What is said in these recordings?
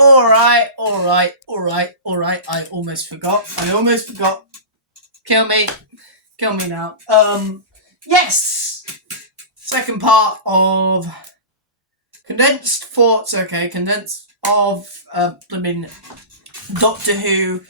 Alright. I almost forgot. Kill me now. Yes! Second part of condensed thoughts, condensed of, Doctor Who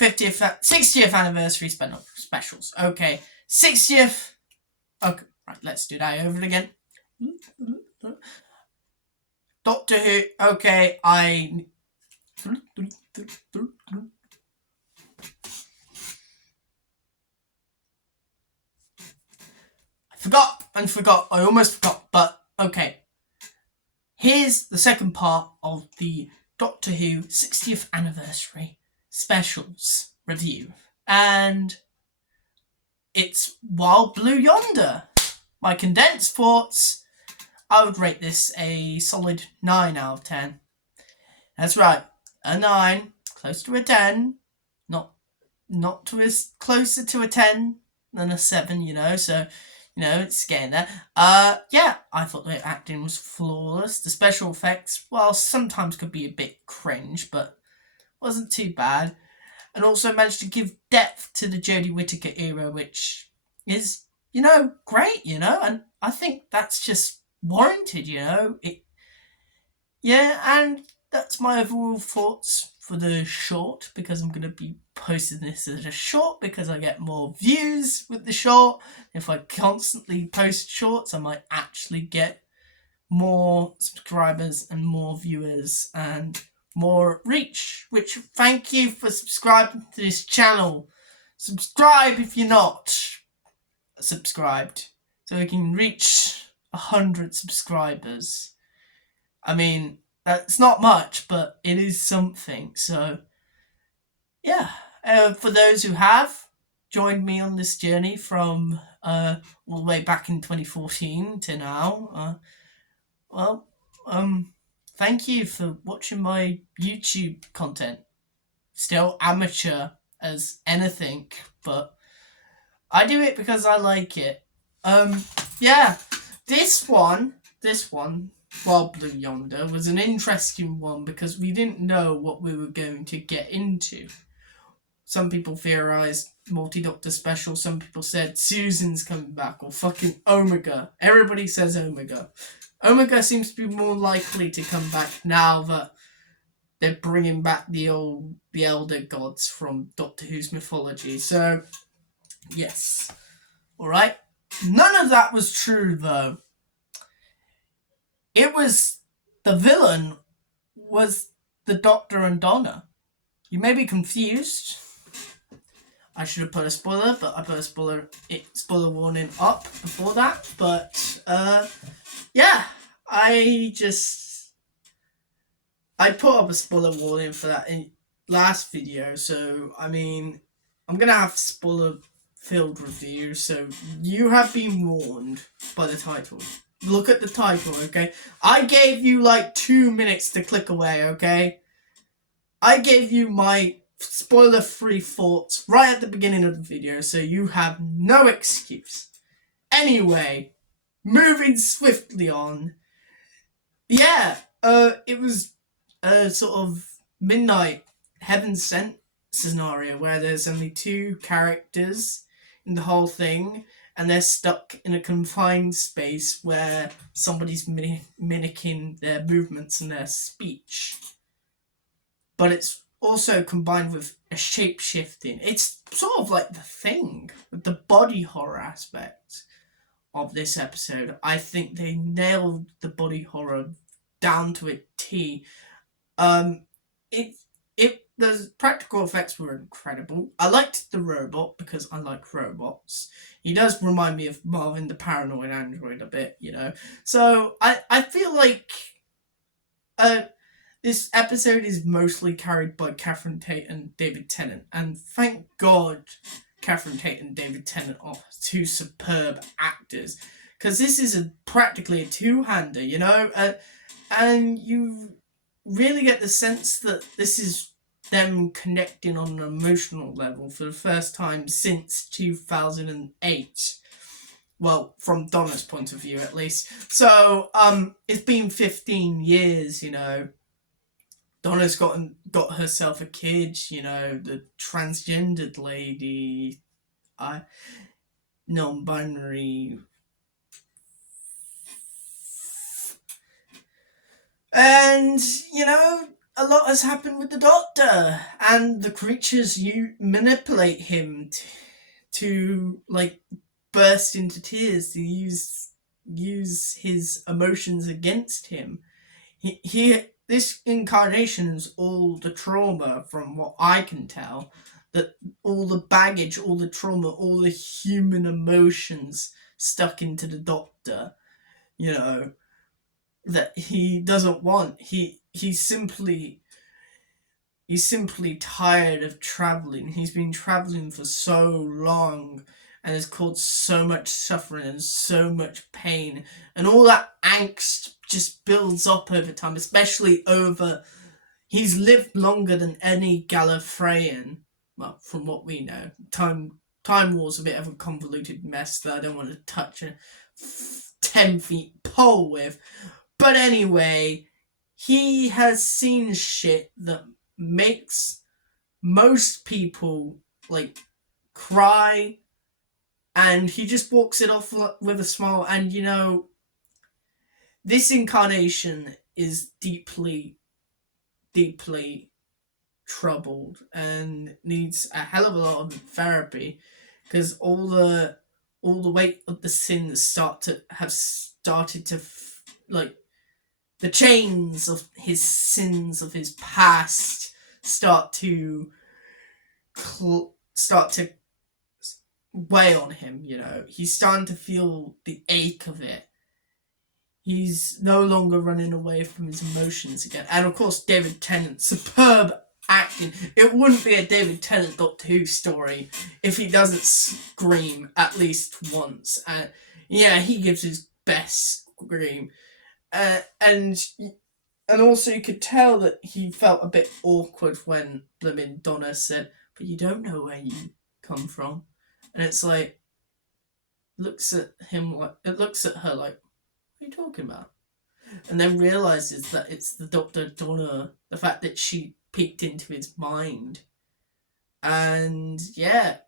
60th anniversary specials. 60th. Okay, right, let's do that over again. Doctor Who, I forgot. I almost forgot, but okay. Here's the second part of the Doctor Who 60th anniversary specials review. And it's Wild Blue Yonder. My condensed thoughts, I would rate this a solid 9 out of 10. That's right, a 9, close to a 10. Not to as closer to a 10 than a 7, so, it's getting there. Yeah, I thought the acting was flawless. The special effects, well, sometimes could be a bit cringe, but wasn't too bad. And also managed to give depth to the Jodie Whittaker era, which is, great, and I think that's just warranted, and that's my overall thoughts for the short, because I'm going to be posting this as a short because I get more views with the short. If I constantly post shorts, I might actually get more subscribers and more viewers and more reach, which thank you for subscribing to this channel. Subscribe if you're not subscribed, so we can reach 100 subscribers. I mean, that's not much, but it is something. So yeah, for those who have joined me on this journey from all the way back in 2014 to now, thank you for watching my YouTube content. Still amateur as anything, but I do it because I like it. Yeah, this one, Wild Blue Yonder, was an interesting one because we didn't know what we were going to get into. Some people theorized multi-Doctor special. Some people said Susan's coming back, or fucking Omega. Everybody says Omega. Omega seems to be more likely to come back now that they're bringing back the elder gods from Doctor Who's mythology. So, yes. Alright. None of that was true, though. It was... the villain was the Doctor and Donna. You may be confused. I should have put a spoiler, but I put a spoiler warning up before that. But, yeah. I put up a spoiler warning for that in last video. So, I mean, I'm going to have spoiler-filled review. So, you have been warned by the title. Look at the title, okay? I gave you like 2 minutes to click away, okay? I gave you my spoiler-free thoughts right at the beginning of the video, so you have no excuse. Anyway, moving swiftly on. Yeah, it was a sort of midnight heaven sent scenario where there's only 2 characters in the whole thing, and they're stuck in a confined space where somebody's mimicking their movements and their speech. But it's also combined with a shape-shifting. It's sort of like The Thing, with the body horror aspect of this episode. I think they nailed the body horror down to a T. The practical effects were incredible. I liked the robot because I like robots. He does remind me of Marvin the Paranoid Android a bit, So I feel like this episode is mostly carried by Catherine Tate and David Tennant. And thank God Catherine Tate and David Tennant are 2 superb actors. Because this is practically a two-hander, and you really get the sense that this is them connecting on an emotional level for the first time since 2008. Well, from Donna's point of view, at least. So, it's been 15 years, Donna's got herself a kid, you know, the transgendered lady, non-binary, and you know, a lot has happened with the Doctor, and the creatures you manipulate him to like burst into tears, to use his emotions against him. He this incarnation is all the trauma, from what I can tell, that all the baggage, all the trauma, all the human emotions stuck into the Doctor, you know, that he doesn't want. He's simply tired of traveling. He's been traveling for so long and has caused so much suffering and so much pain, and all that angst just builds up over time, especially over. He's lived longer than any Gallifreyan, well, from what we know. Time War's a bit of a convoluted mess that I don't want to touch a 10 feet pole with. But anyway, he has seen shit that makes most people like cry, and he just walks it off with a smile. And you know, this incarnation is deeply troubled and needs a hell of a lot of therapy, because all the weight of the sins have started to like, the chains of his sins of his past start to weigh on him. You know, he's starting to feel the ache of it. He's no longer running away from his emotions again. And of course, David Tennant, superb acting. It wouldn't be a David Tennant Doctor Who story if he doesn't scream at least once. And yeah, he gives his best scream. And also you could tell that he felt a bit awkward when blimmin' Donna said, "But you don't know where you come from." And it's like, it looks at her like, "What are you talking about?" And then realizes that it's the Dr. Donna, the fact that she peeked into his mind. And yeah,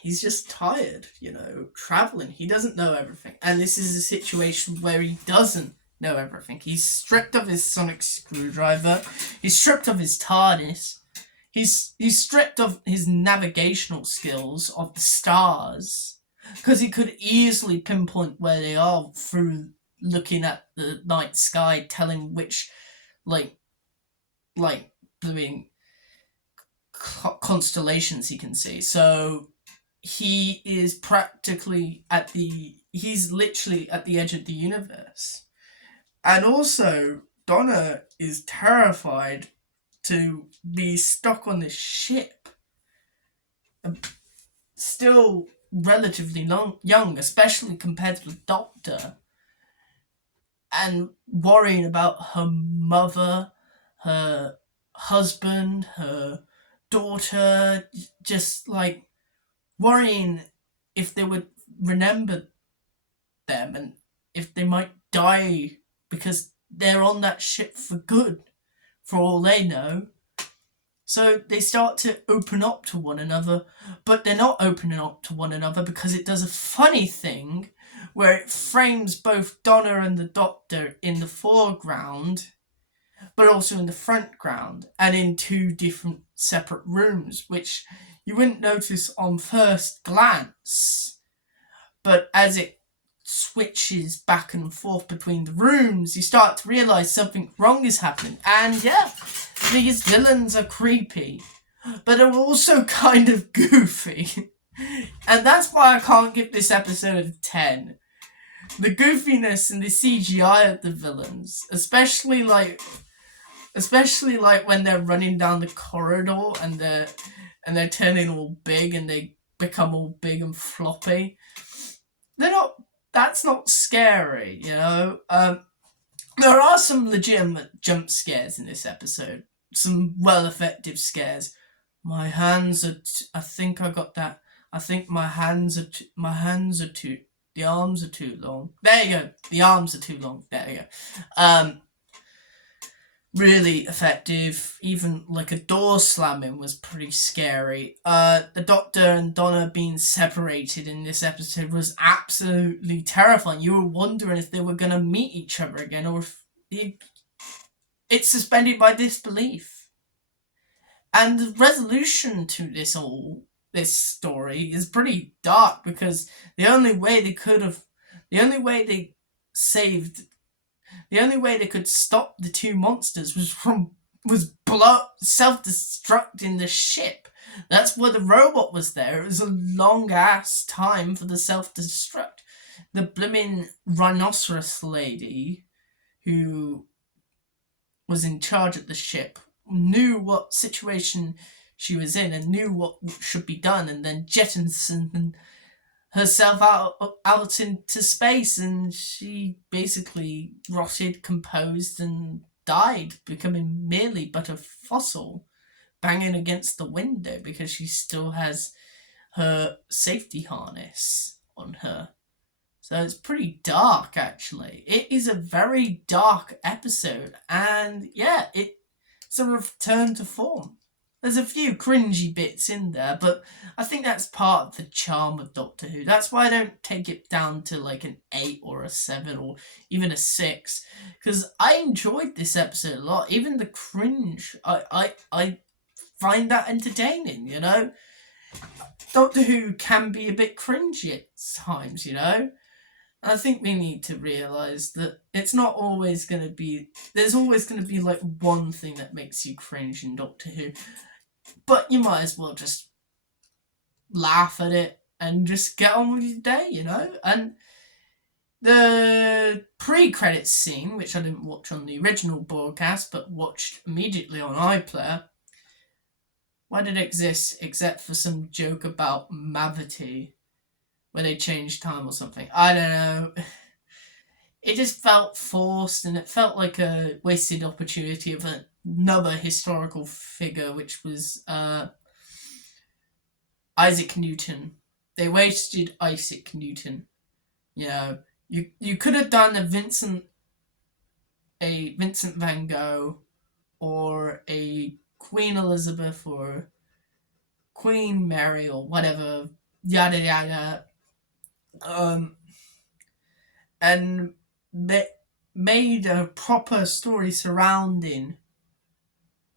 he's just tired, you know, traveling. He doesn't know everything. And this is a situation where he doesn't know everything. He's stripped of his sonic screwdriver. He's stripped of his TARDIS. He's stripped of his navigational skills of the stars, because he could easily pinpoint where they are through looking at the night sky, telling which blooming constellations he can see. So he is he's literally at the edge of the universe. And also, Donna is terrified to be stuck on this ship, still relatively young, especially compared to the Doctor, and worrying about her mother, her husband, her daughter, just like worrying if they would remember them and if they might die, because they're on that ship for good, for all they know. So they start to open up to one another, but they're not opening up to one another because it does a funny thing where it frames both Donna and the Doctor in the foreground, but also in the front ground, and in two different separate rooms, which you wouldn't notice on first glance. But as it switches back and forth between the rooms, you start to realise something wrong is happening. And yeah, these villains are creepy, but they're also kind of goofy. And that's why I can't give this episode a 10. The goofiness and the CGI of the villains, especially like when they're running down the corridor and they're turning all big and they become all big and floppy. That's not scary, you know. There are some legitimate jump scares in this episode, some well effective scares. My hands are. I think I got that. I think my hands are too. The arms are too long. There you go. The arms are too long. There you go. really effective. Even like a door slamming was pretty scary. The Doctor and Donna being separated in this episode was absolutely terrifying. You were wondering if they were going to meet each other again, or if it's suspended by disbelief. And the resolution to this story is pretty dark, because the only way they could stop the two monsters was self-destructing the ship. That's why the robot was there. It was a long ass time for the self-destruct. The blimmin' rhinoceros lady who was in charge of the ship knew what situation she was in and knew what should be done, and then jettisoned herself out into space, and she basically rotted, composed, and died, becoming merely but a fossil, banging against the window because she still has her safety harness on her. So it's pretty dark, actually. It is a very dark episode, and yeah, it's a return to form. There's a few cringy bits in there, but I think that's part of the charm of Doctor Who. That's why I don't take it down to like an 8 or a 7 or even a 6, because I enjoyed this episode a lot. Even the cringe, I find that entertaining, you know? Doctor Who can be a bit cringy at times, you know? I think we need to realise that it's not always going to be... There's always going to be, like, one thing that makes you cringe in Doctor Who. But you might as well just laugh at it and just get on with your day, you know? And the pre-credits scene, which I didn't watch on the original broadcast, but watched immediately on iPlayer, why did it exist except for some joke about Mavity, where they changed time or something? I don't know. It just felt forced, and it felt like a wasted opportunity of another historical figure, which was Isaac Newton. They wasted Isaac Newton. You know, you could have done a Vincent van Gogh, or a Queen Elizabeth, or Queen Mary, or whatever, yada yada, and they made a proper story surrounding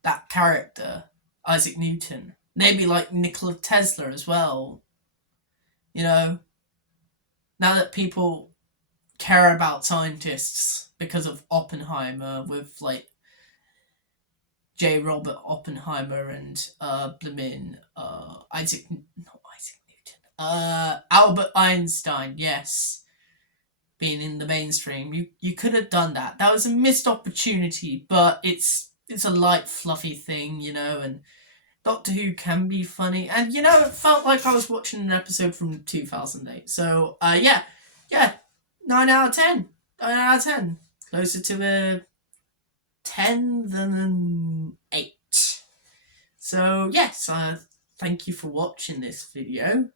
that character, Isaac Newton. Maybe like Nikola Tesla as well. You know, now that people care about scientists because of Oppenheimer, with like J. Robert Oppenheimer and Albert Einstein, yes, being in the mainstream. You could have done that. That was a missed opportunity, but it's a light, fluffy thing, you know, and Doctor Who can be funny. And, you know, it felt like I was watching an episode from 2008. So, yeah, 9 out of 10. 9 out of 10. Closer to a 10 than an 8. So, yes, thank you for watching this video.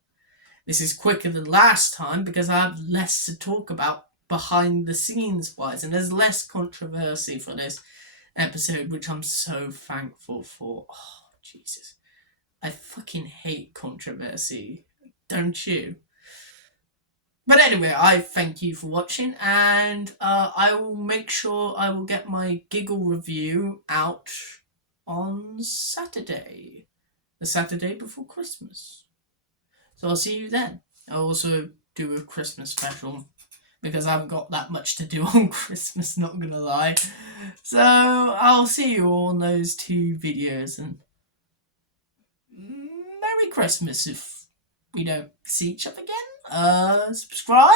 This is quicker than last time because I have less to talk about behind the scenes wise, and there's less controversy for this episode, which I'm so thankful for. Oh, Jesus. I fucking hate controversy. Don't you? But anyway, I thank you for watching, and I will make sure I will get my Giggle review out on Saturday. The Saturday before Christmas. So I'll see you then. I'll also do a Christmas special, because I haven't got that much to do on Christmas, not gonna lie. So I'll see you all in those 2 videos, and Merry Christmas if we don't see each other again. Subscribe,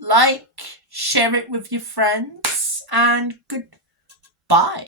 like, share it with your friends, and goodbye.